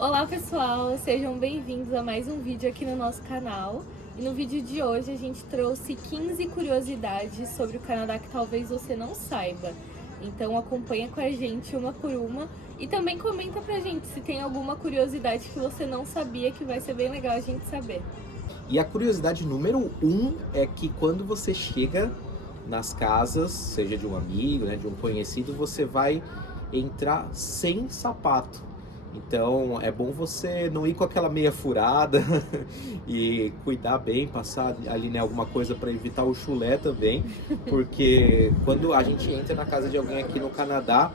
Olá pessoal, sejam bem-vindos a mais um vídeo aqui no nosso canal. E no vídeo de hoje a gente trouxe 15 curiosidades sobre o Canadá que talvez você não saiba. Então acompanha com a gente uma por uma e também comenta pra gente se tem alguma curiosidade que você não sabia, que vai ser bem legal a gente saber. E a curiosidade número 1 é que quando você chega nas casas, seja de um amigo, né, de um conhecido, você vai entrar sem sapato. Então é bom você não ir com aquela meia furada e cuidar bem, passar ali, né, alguma coisa para evitar o chulé também, porque quando a gente entra na casa de alguém aqui no Canadá,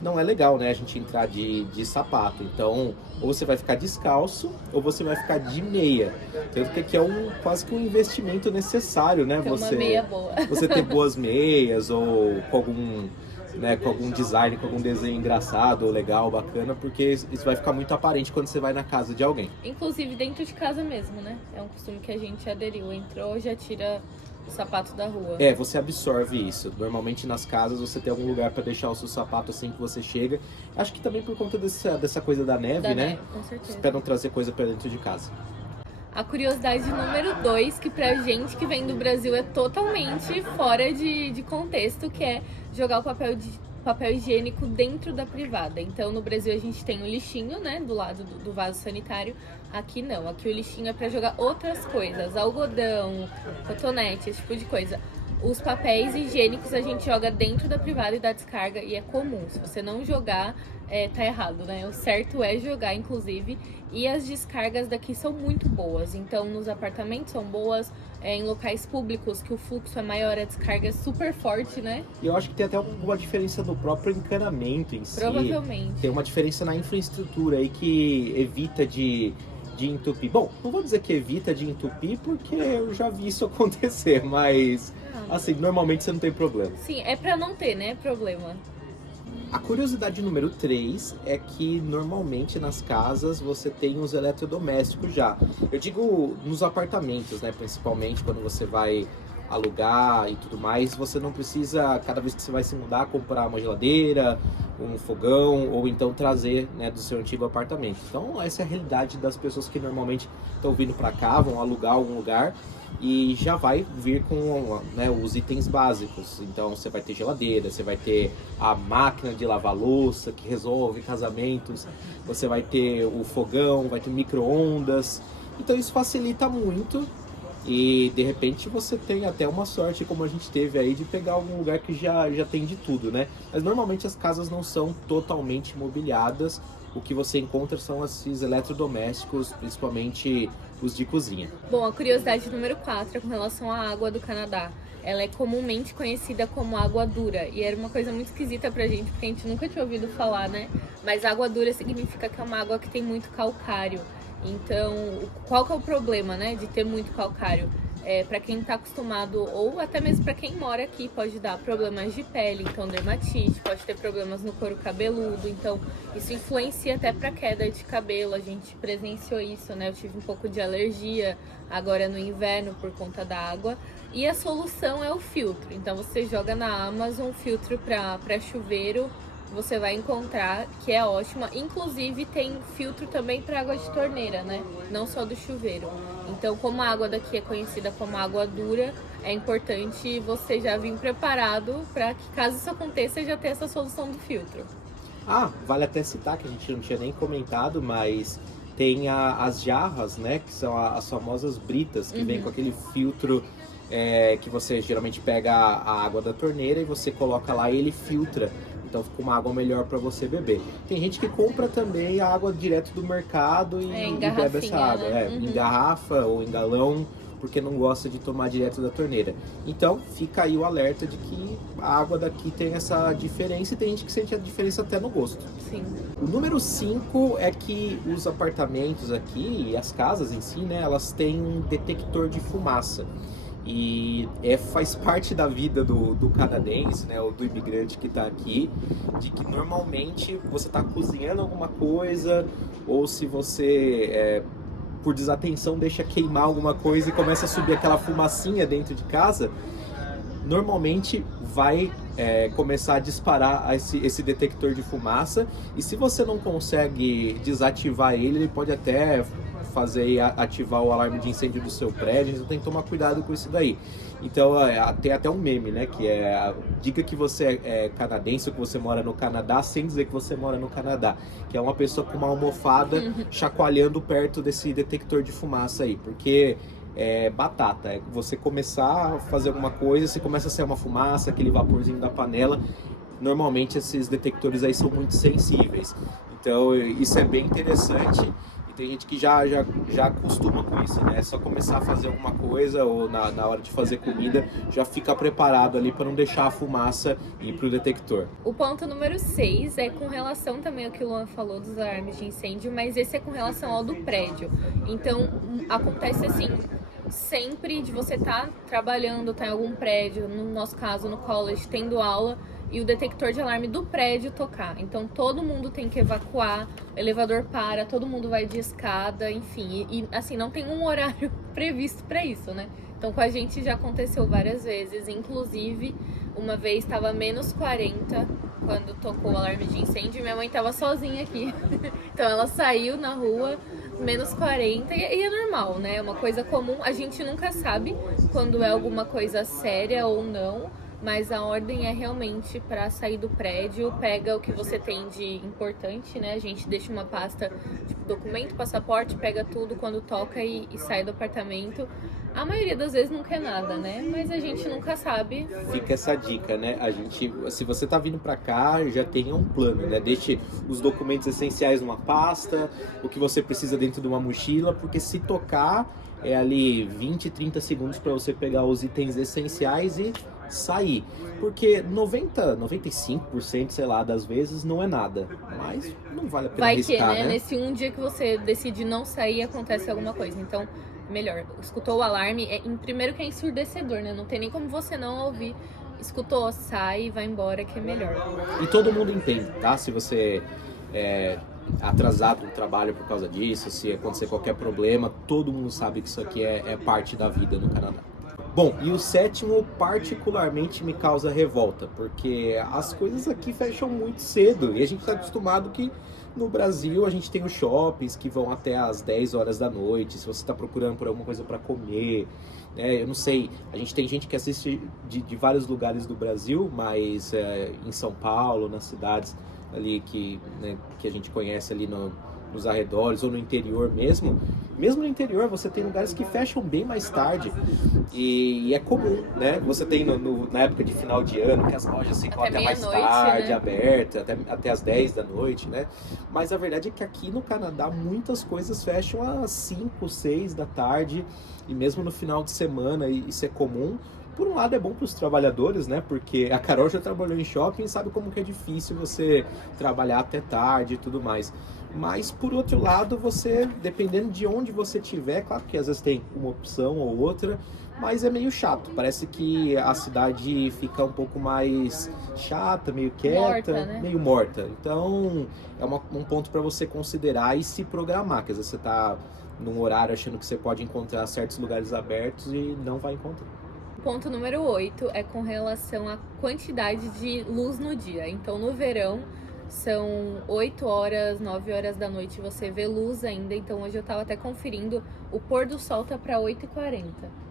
não é legal, né, a gente entrar de sapato. Então, ou você vai ficar descalço, ou você vai ficar de meia. Tanto que aqui é quase que um investimento necessário, né? Tem uma meia boa. Você ter boas meias, ou com algum design, com algum desenho engraçado, ou legal, bacana, porque isso vai ficar muito aparente quando você vai na casa de alguém. Inclusive dentro de casa mesmo, né? É um costume que a gente aderiu. Entrou, já tira o sapato da rua. É, você absorve isso. Normalmente nas casas você tem algum lugar para deixar o seu sapato assim que você chega. Acho que também por conta dessa coisa da neve, né? Neve, com certeza. Para não trazer coisa para dentro de casa. A curiosidade número 2, que pra gente que vem do Brasil é totalmente fora de contexto, que é jogar o papel higiênico dentro da privada. Então no Brasil a gente tem o lixinho, né, do lado do vaso sanitário. Aqui não, aqui o lixinho é pra jogar outras coisas, algodão, cotonete, esse tipo de coisa. Os papéis higiênicos a gente joga dentro da privada e da descarga, e é comum. Se você não jogar, tá errado, né? O certo é jogar, inclusive. E as descargas daqui são muito boas. Então, nos apartamentos são boas, em locais públicos que o fluxo é maior, a descarga é super forte, né? E eu acho que tem até alguma diferença no próprio encanamento em si. Provavelmente. Tem uma diferença na infraestrutura aí que evita de entupir. Bom, não vou dizer que evita de entupir, porque eu já vi isso acontecer, mas assim, normalmente você não tem problema. Sim, é pra não ter, né, problema. A curiosidade número 3 é que normalmente nas casas você tem os eletrodomésticos já. Eu digo nos apartamentos, né? Principalmente quando você vai alugar e tudo mais, você não precisa, cada vez que você vai se mudar, comprar uma geladeira, um fogão, ou então trazer, né, do seu antigo apartamento. Então essa é a realidade das pessoas que normalmente estão vindo para cá, vão alugar algum lugar e já vai vir com, né, os itens básicos. Então você vai ter geladeira, você vai ter a máquina de lavar louça que resolve casamentos, você vai ter o fogão, vai ter micro-ondas. Então isso facilita muito. E de repente você tem até uma sorte, como a gente teve aí, de pegar algum lugar que já tem de tudo, né? Mas normalmente as casas não são totalmente mobiliadas. O que você encontra são esses eletrodomésticos, principalmente os de cozinha. Bom, a curiosidade número 4 é com relação à água do Canadá. Ela é comumente conhecida como água dura. E era uma coisa muito esquisita pra gente, porque a gente nunca tinha ouvido falar, né? Mas água dura significa que é uma água que tem muito calcário. Então, qual que é o problema, né, de ter muito calcário? Para quem está acostumado, ou até mesmo para quem mora aqui, pode dar problemas de pele, então dermatite, pode ter problemas no couro cabeludo, então isso influencia até para queda de cabelo. A gente presenciou isso, né? Eu tive um pouco de alergia agora no inverno por conta da água. E a solução é o filtro. Então você joga na Amazon um filtro para chuveiro, você vai encontrar, que é ótima. Inclusive tem filtro também para água de torneira, né? Não só do chuveiro. Então, como a água daqui é conhecida como água dura, é importante você já vir preparado para que, caso isso aconteça, já ter essa solução do filtro. Ah, vale até citar, que a gente não tinha nem comentado, mas tem as jarras, né? Que são as famosas britas, que vem com aquele filtro que você geralmente pega a água da torneira e você coloca lá e ele filtra. Então fica uma água melhor para você beber. Tem gente que compra também a água direto do mercado e bebe essa água. Né? Em garrafa ou em galão, porque não gosta de tomar direto da torneira. Então fica aí o alerta de que a água daqui tem essa diferença e tem gente que sente a diferença até no gosto. Sim. O número 5 é que os apartamentos aqui e as casas em si, né, elas têm um detector de fumaça. E faz parte da vida do canadense, né, ou do imigrante que está aqui, de que normalmente você está cozinhando alguma coisa, ou se você, por desatenção, deixa queimar alguma coisa e começa a subir aquela fumacinha dentro de casa, normalmente vai começar a disparar esse detector de fumaça. E se você não consegue desativar ele pode até ativar o alarme de incêndio do seu prédio, então tem que tomar cuidado com isso daí. Então tem até um meme, né, que diga que você é canadense ou que você mora no Canadá sem dizer que você mora no Canadá, que é uma pessoa com uma almofada chacoalhando perto desse detector de fumaça aí, porque batata, você começar a fazer alguma coisa, você começa a sair uma fumaça, aquele vaporzinho da panela. Normalmente esses detectores aí são muito sensíveis, então isso é bem interessante. E tem gente que já acostuma com isso, né? É só começar a fazer alguma coisa ou na hora de fazer comida, já fica preparado ali para não deixar a fumaça ir pro detector. O ponto número 6 é com relação também ao que o Luan falou dos alarmes de incêndio, mas esse é com relação ao do prédio. Então, acontece assim, sempre de você estar trabalhando, tá em algum prédio, no nosso caso, no college, tendo aula, e o detector de alarme do prédio tocar. Então todo mundo tem que evacuar, o elevador para, todo mundo vai de escada, enfim. E assim, não tem um horário previsto para isso, né? Então com a gente já aconteceu várias vezes. Inclusive, uma vez estava menos 40 quando tocou o alarme de incêndio e minha mãe estava sozinha aqui. Então ela saiu na rua, menos 40, e é normal, né? É uma coisa comum. A gente nunca sabe quando é alguma coisa séria ou não. Mas a ordem é realmente para sair do prédio, pega o que você tem de importante, né? A gente deixa uma pasta, tipo, documento, passaporte, pega tudo quando toca e sai do apartamento. A maioria das vezes não quer nada, né? Mas a gente nunca sabe. Fica essa dica, né? Se você tá vindo para cá, já tenha um plano, né? Deixe os documentos essenciais numa pasta, o que você precisa dentro de uma mochila, porque se tocar é ali 20, 30 segundos para você pegar os itens essenciais e sair, porque 95%, sei lá, das vezes não é nada, mas não vale a pena arriscar, Vai que, né? né? Nesse um dia que você decide não sair, acontece alguma coisa, então melhor, escutou o alarme, primeiro que é ensurdecedor, né? Não tem nem como você não ouvir, escutou, sai, vai embora, que é melhor. E todo mundo entende, tá? Se você atrasado no trabalho por causa disso, se acontecer qualquer problema, todo mundo sabe que isso aqui é parte da vida no Canadá. Bom, e o 7º particularmente me causa revolta, porque as coisas aqui fecham muito cedo e a gente está acostumado que no Brasil a gente tem os shoppings que vão até às 10 horas da noite, se você está procurando por alguma coisa para comer, né? Eu não sei, a gente tem gente que assiste de vários lugares do Brasil, mas em São Paulo, nas cidades ali que a gente conhece ali nos arredores ou no interior mesmo no interior você tem lugares que fecham bem mais tarde e é comum, né? Você tem na época de final de ano que as lojas ficam até mais tarde, né? Abertas, até as 10 da noite, né? Mas a verdade é que aqui no Canadá muitas coisas fecham às 5, 6 da tarde e mesmo no final de semana isso é comum. Por um lado é bom para os trabalhadores, né? Porque a Carol já trabalhou em shopping e sabe como que é difícil você trabalhar até tarde e tudo mais. Mas por outro lado, você, dependendo de onde você estiver, claro que às vezes tem uma opção ou outra, mas é meio chato. Parece que a cidade fica um pouco mais chata, meio quieta, morta, né? Meio morta. Então é um ponto para você considerar e se programar, que às vezes você está num horário achando que você pode encontrar certos lugares abertos e não vai encontrar. Ponto número 8 é com relação à quantidade de luz no dia. Então, no verão, são 8 horas, 9 horas da noite, você vê luz ainda. Então, hoje eu tava até conferindo, o pôr do sol tá pra 8h40.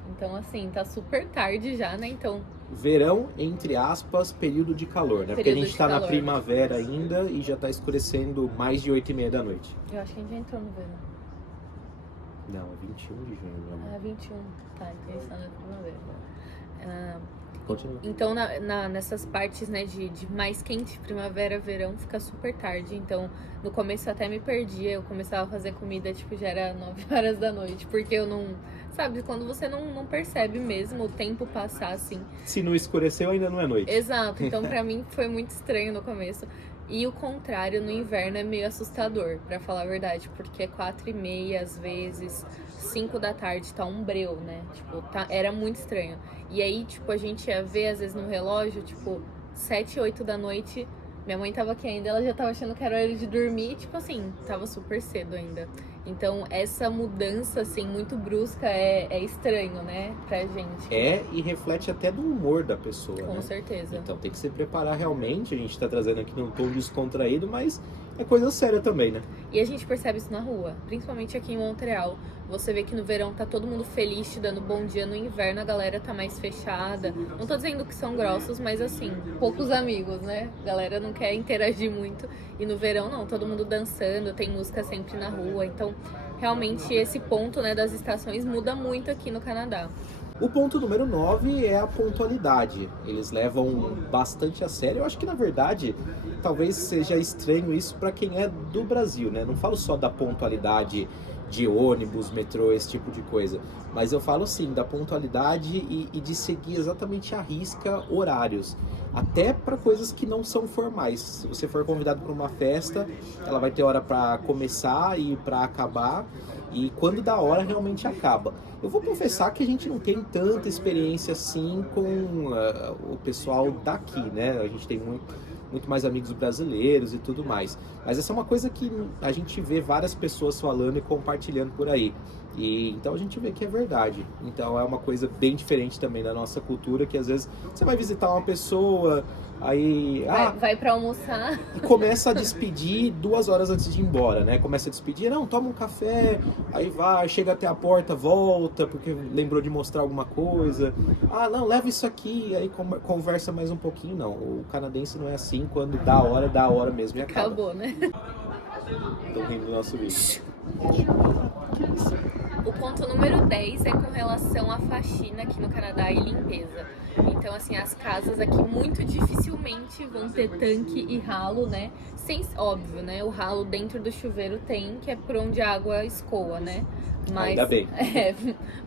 Então, assim, tá super tarde já, né? Então... Verão, entre aspas, período de calor, né? Porque a gente tá na primavera ainda e já tá escurecendo mais de 8h30 da noite. Eu acho que a gente já entrou no verão. Não, é 21 de junho. Ah, 21. Tá, então a gente tá na primavera. Continua. Então, nessas partes, né, de mais quente, primavera, verão, fica super tarde. Então, no começo eu até me perdia. Eu começava a fazer comida, tipo, já era 9 horas da noite. Porque eu não... Sabe, quando você não percebe mesmo o tempo passar, assim. Se não escureceu, ainda não é noite. Exato. Então, pra mim, foi muito estranho no começo. E o contrário, no inverno, é meio assustador, pra falar a verdade. Porque é 4h30, às vezes, 5 da tarde, tá um breu, né? Tipo, era muito estranho. E aí, tipo, a gente ia ver, às vezes, no relógio, tipo, 7, 8 da noite, Minha mãe tava aqui ainda, ela já tava achando que era hora de dormir, tipo assim, tava super cedo ainda. Então, essa mudança, assim, muito brusca é estranho, né, pra gente. E reflete até do humor da pessoa, Com né? certeza. Então tem que se preparar realmente, a gente tá trazendo aqui num tom descontraído, mas é coisa séria também, né? E a gente percebe isso na rua, principalmente aqui em Montreal. Você vê que no verão tá todo mundo feliz, te dando bom dia. No inverno a galera tá mais fechada. Não tô dizendo que são grossos, mas assim, poucos amigos, né? A galera não quer interagir muito. E no verão não, todo mundo dançando, tem música sempre na rua. Então, realmente esse ponto, né, das estações muda muito aqui no Canadá. O ponto número 9 é a pontualidade. Eles levam bastante a sério. Eu acho que, na verdade, talvez seja estranho isso para quem é do Brasil, né? Não falo só da pontualidade de ônibus, metrô, esse tipo de coisa. Mas eu falo, sim, da pontualidade e de seguir exatamente à risca horários. Até para coisas que não são formais. Se você for convidado para uma festa, ela vai ter hora para começar e para acabar. E quando dá hora, realmente acaba. Eu vou confessar que a gente não tem tanta experiência assim com o pessoal daqui, né? A gente tem muito mais amigos brasileiros e tudo mais. Mas essa é uma coisa que a gente vê várias pessoas falando e compartilhando por aí. E então a gente vê que é verdade. Então é uma coisa bem diferente também da nossa cultura, que às vezes você vai visitar uma pessoa, aí vai pra almoçar e começa a despedir 2 horas antes de ir embora, né? Começa a despedir, não, toma um café, aí vai, chega até a porta, volta, porque lembrou de mostrar alguma coisa. Ah, não, leva isso aqui, aí conversa mais um pouquinho. Não, o canadense não é assim, quando dá a hora mesmo e acaba. Acabou, né? Estão rindo do nosso vídeo. O ponto número 10 é com relação à faxina aqui no Canadá e limpeza. Então, assim, as casas aqui muito dificilmente vão ter tanque e ralo, né? Óbvio, né? O ralo dentro do chuveiro tem, que é por onde a água escoa, né? Mas, ainda bem.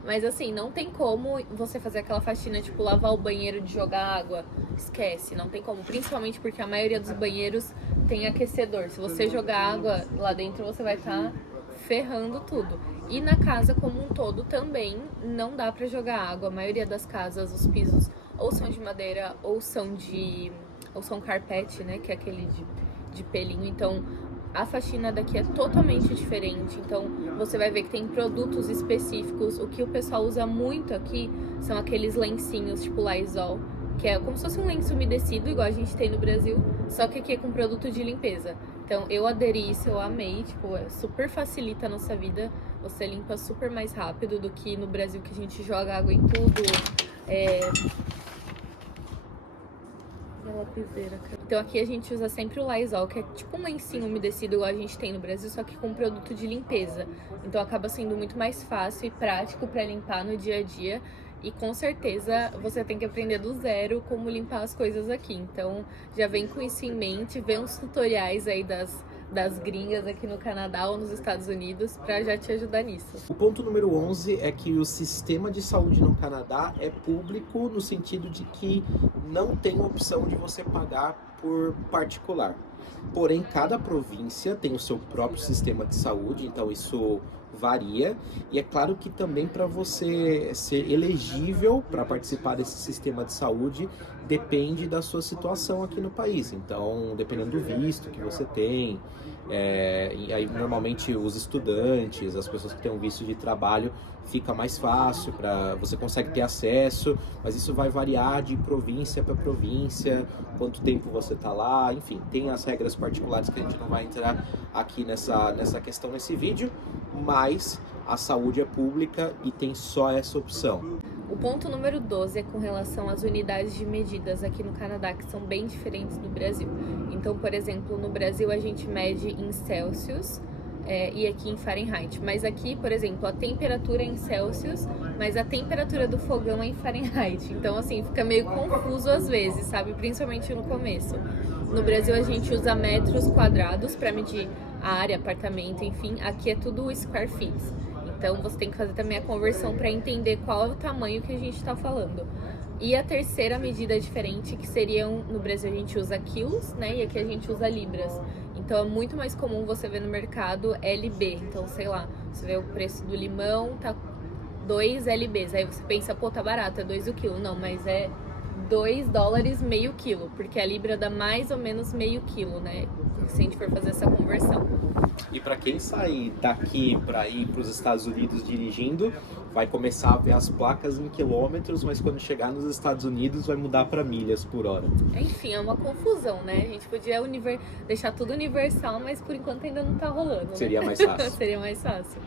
Mas assim, não tem como você fazer aquela faxina, tipo, lavar o banheiro de jogar água. Esquece, não tem como. Principalmente porque a maioria dos banheiros tem aquecedor. Se você jogar água lá dentro, você vai estar ferrando tudo. E na casa como um todo também não dá pra jogar água. A maioria das casas, os pisos ou são de madeira ou são carpete, né? Que é aquele de pelinho. Então, a faxina daqui é totalmente diferente. Então, você vai ver que tem produtos específicos. O que o pessoal usa muito aqui são aqueles lencinhos, tipo Lysol, que é como se fosse um lenço umedecido, igual a gente tem no Brasil, só que aqui é com produto de limpeza. Então, eu aderi isso, eu amei, tipo, super facilita a nossa vida. Você limpa super mais rápido do que no Brasil, que a gente joga água em tudo. Então aqui a gente usa sempre o Lysol, que é tipo um lencinho umedecido igual a gente tem no Brasil, só que com produto de limpeza. Então acaba sendo muito mais fácil e prático para limpar no dia a dia. E com certeza você tem que aprender do zero como limpar as coisas aqui. Então já vem com isso em mente, vê uns tutoriais aí das gringas aqui no Canadá ou nos Estados Unidos para já te ajudar nisso. O ponto número 11 é que o sistema de saúde no Canadá é público no sentido de que não tem opção de você pagar por particular. Porém, cada província tem o seu próprio sistema de saúde, então isso varia. E é claro que também para você ser elegível para participar desse sistema de saúde depende da sua situação aqui no país. Então, dependendo do visto que você tem, e aí normalmente os estudantes, as pessoas que têm um visto de trabalho, fica mais fácil, você consegue ter acesso, mas isso vai variar de província para província, quanto tempo você está lá, enfim, tem as regras particulares que a gente não vai entrar aqui nessa questão nesse vídeo, mas a saúde é pública e tem só essa opção. O ponto número 12 é com relação às unidades de medidas aqui no Canadá, que são bem diferentes do Brasil. Então, por exemplo, no Brasil a gente mede em Celsius, e aqui em Fahrenheit. Mas aqui, por exemplo, a temperatura é em Celsius, mas a temperatura do fogão é em Fahrenheit. Então, assim, fica meio confuso às vezes, sabe? Principalmente no começo. No Brasil, a gente usa metros quadrados para medir a área, apartamento, enfim. Aqui é tudo square feet. Então, você tem que fazer também a conversão para entender qual é o tamanho que a gente está falando. E a terceira medida diferente, que seriam, no Brasil a gente usa quilos, né? E aqui a gente usa libras. Então é muito mais comum você ver no mercado LB. Então, sei lá, você vê o preço do limão, tá 2 LBs. Aí você pensa, pô, tá barato, é 2 o quilo. Não, mas é 2 dólares meio quilo, porque a libra dá mais ou menos meio quilo, né? Se a gente for fazer essa conversão. E para quem sair daqui para ir para os Estados Unidos dirigindo, vai começar a ver as placas em quilômetros, mas quando chegar nos Estados Unidos vai mudar para milhas por hora. Enfim, é uma confusão, né? A gente podia deixar tudo universal, mas por enquanto ainda não tá rolando, né? Seria mais fácil. Seria mais fácil.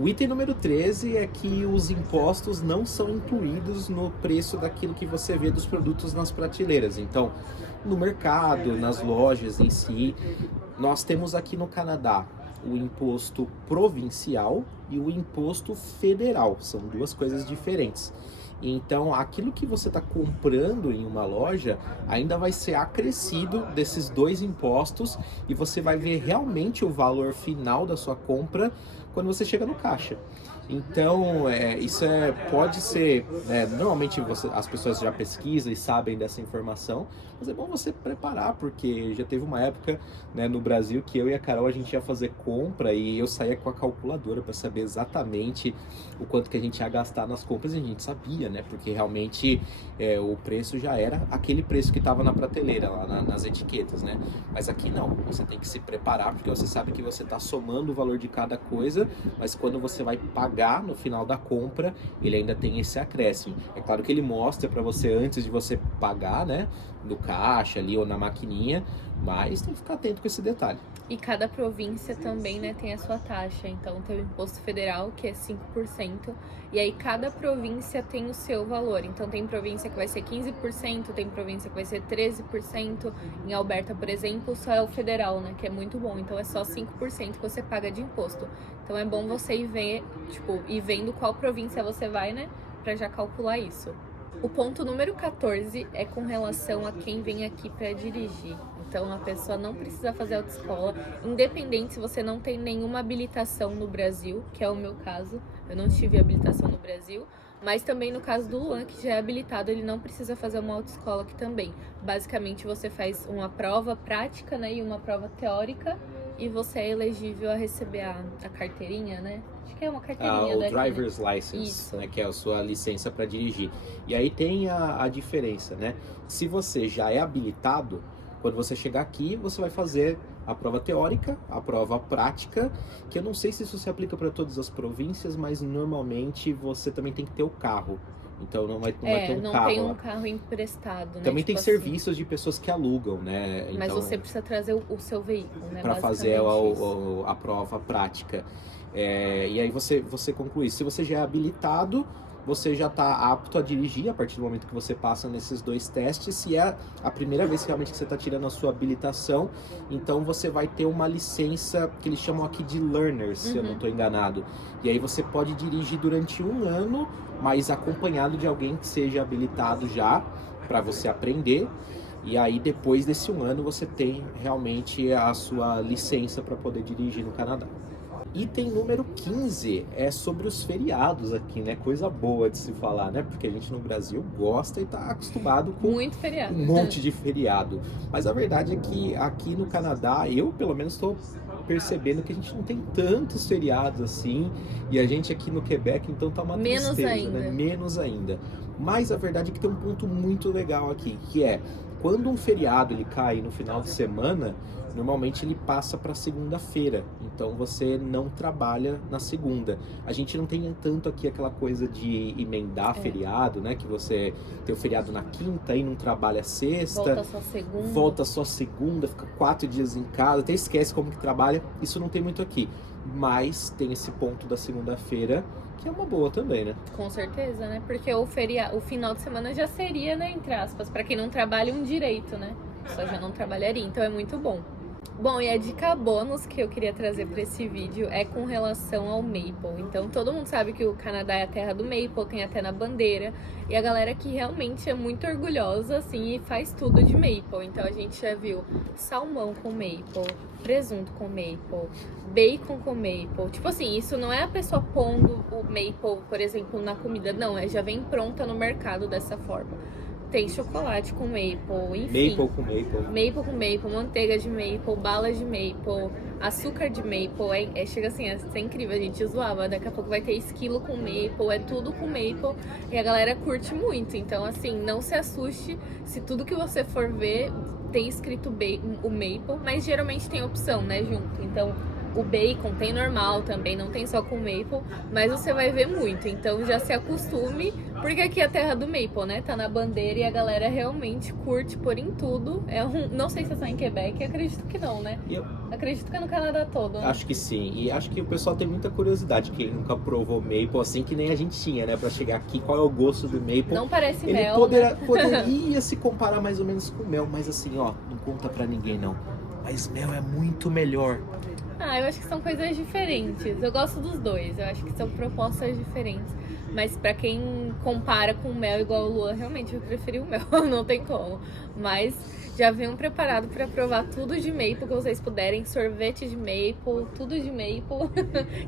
O item número 13 é que os impostos não são incluídos no preço daquilo que você vê dos produtos nas prateleiras. Então, no mercado, nas lojas em si, nós temos aqui no Canadá o imposto provincial e o imposto federal. São duas coisas diferentes. Então, aquilo que você está comprando em uma loja ainda vai ser acrescido desses dois impostos e você vai ver realmente o valor final da sua compra quando você chega no caixa. Então, pode ser, normalmente as pessoas já pesquisam e sabem dessa informação, mas é bom você preparar, porque já teve uma época, né, no Brasil que eu e a Carol a gente ia fazer compra e eu saía com a calculadora para saber exatamente o quanto que a gente ia gastar nas compras e a gente sabia, né, porque realmente o preço já era aquele preço que estava na prateleira, lá nas etiquetas, né, mas aqui não, você tem que se preparar, porque você sabe que você está somando o valor de cada coisa, mas quando você vai pagar no final da compra, ele ainda tem esse acréscimo. É claro que ele mostra para você antes de você pagar, né, no caixa ali ou na maquininha, mas tem que ficar atento com esse detalhe. E cada província também, né, tem a sua taxa. Então tem o imposto federal, que é 5%, e aí cada província tem o seu valor. Então tem província que vai ser 15%, tem província que vai ser 13%. Em Alberta, por exemplo, só é o federal, né, que é muito bom. Então é só 5% que você paga de imposto. Então é bom você ir vendo qual província você vai, né, pra já calcular isso. O ponto número 14 é com relação a quem vem aqui para dirigir. Então, a pessoa não precisa fazer autoescola, independente se você não tem nenhuma habilitação no Brasil, que é o meu caso. Eu não tive habilitação no Brasil, mas também no caso do Luan, que já é habilitado, ele não precisa fazer uma autoescola aqui também. Basicamente, você faz uma prova prática, né, e uma prova teórica, e você é elegível a receber a carteirinha, né? Acho que é uma carteirinha o daqui, driver's né? license, né, que é a sua licença para dirigir. E aí tem a diferença, né? Se você já é habilitado, quando você chegar aqui, você vai fazer a prova teórica, a prova prática, que eu não sei se isso se aplica para todas as províncias, mas normalmente você também tem que ter o carro. Então não vai ter um não carro. Tem um carro emprestado, né? Também tipo tem assim. serviços de pessoas que alugam, né? Mas então, você precisa trazer o seu veículo, né? para fazer a prova prática. E aí você conclui. Se você já é habilitado, você já está apto a dirigir a partir do momento que você passa nesses dois testes. Se é a primeira vez realmente que você está tirando a sua habilitação, então você vai ter uma licença que eles chamam aqui de learners, se eu não estou enganado. E aí você pode dirigir durante 1 ano, mas acompanhado de alguém que seja habilitado já, para você aprender. E aí depois desse 1 ano você tem realmente a sua licença para poder dirigir no Canadá. Item número 15 é sobre os feriados aqui, né? Coisa boa de se falar, né? Porque a gente no Brasil gosta e tá acostumado com muito feriado. Um monte de feriado. Mas a verdade é que aqui no Canadá, eu pelo menos estou percebendo que a gente não tem tantos feriados assim. E a gente aqui no Quebec, então tá uma tristeza, né? Menos ainda. Mas a verdade é que tem um ponto muito legal aqui, que é quando um feriado ele cai no final de semana, normalmente ele passa para segunda-feira, então você não trabalha na segunda. A gente não tem tanto aqui aquela coisa de emendar feriado, né? Que você tem o feriado na quinta e não trabalha sexta. Volta só segunda, fica 4 dias em casa, até esquece como que trabalha. Isso não tem muito aqui, mas tem esse ponto da segunda-feira, que é uma boa também, né? Com certeza, né? Porque o final de semana já seria, né, entre aspas, para quem não trabalha, um direito, né? Só já não trabalharia, então é muito bom. Bom, e a dica bônus que eu queria trazer para esse vídeo é com relação ao maple. Então, todo mundo sabe que o Canadá é a terra do maple, tem até na bandeira. E a galera que realmente é muito orgulhosa, assim, e faz tudo de maple. Então, a gente já viu salmão com maple, presunto com maple, bacon com maple. Tipo assim, isso não é a pessoa pondo o maple, por exemplo, na comida. Não, já vem pronta no mercado dessa forma. Tem chocolate com maple, enfim. Maple com maple. Maple com maple, manteiga de maple, balas de maple, açúcar de maple. Chega assim, é incrível, a gente zoava. Daqui a pouco vai ter esquilo com maple, é tudo com maple. E a galera curte muito. Então, assim, não se assuste se tudo que você for ver tem escrito o maple. Mas geralmente tem opção, né, junto. Então, o bacon tem normal também, não tem só com maple, mas você vai ver muito, então já se acostume, porque aqui é a terra do maple, né? Tá na bandeira e a galera realmente curte pôr em tudo. Não sei se é só em Quebec, acredito que não, né? Acredito que é no Canadá todo, né? Acho que sim, e acho que o pessoal tem muita curiosidade, quem nunca provou maple, assim que nem a gente tinha, né? Pra chegar aqui, qual é o gosto do maple. Não parece Ele mel, poderia se comparar mais ou menos com mel, mas assim, ó, não conta pra ninguém não. Mas mel é muito melhor. Eu acho que são coisas diferentes. Eu gosto dos dois, eu acho que são propostas diferentes. Mas pra quem compara com mel igual o Luan, realmente eu preferi o mel, não tem como. Mas já venham preparado pra provar tudo de maple que vocês puderem, sorvete de maple, tudo de maple,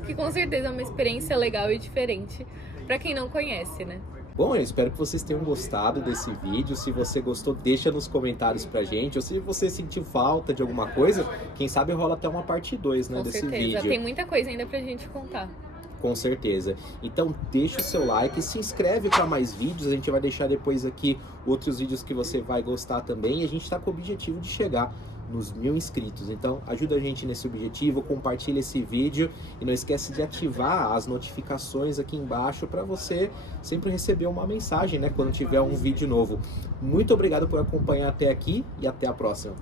que com certeza é uma experiência legal e diferente pra quem não conhece, né? Bom, eu espero que vocês tenham gostado desse vídeo. Se você gostou, deixa nos comentários pra gente. Ou se você sentiu falta de alguma coisa, quem sabe rola até uma parte 2, né, desse certeza. vídeo. Tem muita coisa ainda pra gente contar. Com certeza. Então deixa o seu like, se inscreve para mais vídeos. A gente vai deixar depois aqui outros vídeos que você vai gostar também. E a gente está com o objetivo de chegar nos 1000 inscritos. Então ajuda a gente nesse objetivo, compartilha esse vídeo e não esquece de ativar as notificações aqui embaixo para você sempre receber uma mensagem, né, quando tiver um vídeo novo. Muito obrigado por acompanhar até aqui e até a próxima.